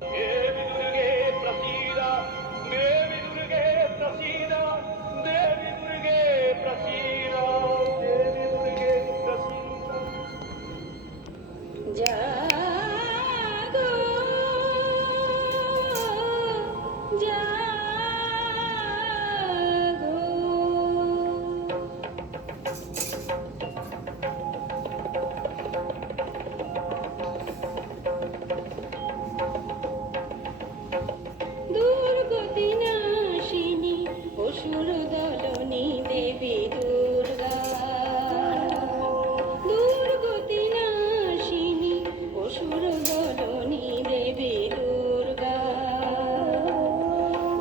देवी दुर्गे प्रसीद देवी दुर्गे प्रसीद देवी दुर्गे प्रसीद देवी दुर्गे प्रसीद जागो দুর্গতিনাশিনী অসুর দলনী দেবী দুর্গা দুর্গতিনাশিনী অসুর দলনী দেবী দুর্গা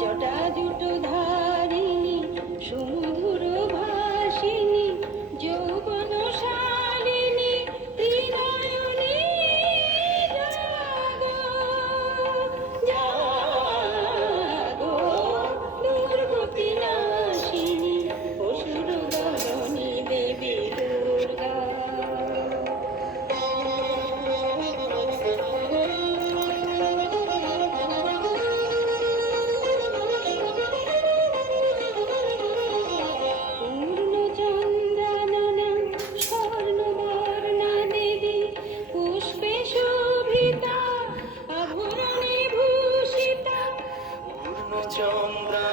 জটাজুট ধারিণী সুমধুর ভাসিনী যৌবনশালিনী ত্রিনয়নী জাগো জাগো দুর্গতিনাশিনী অসুর দলনী দেবী দুর্গা পূর্ণচন্দ্রাননা স্বর্ণবর্ণা দেবী পুষ্পে শোভিতা আভরণে ভূষিতা पूर्णचन्द्र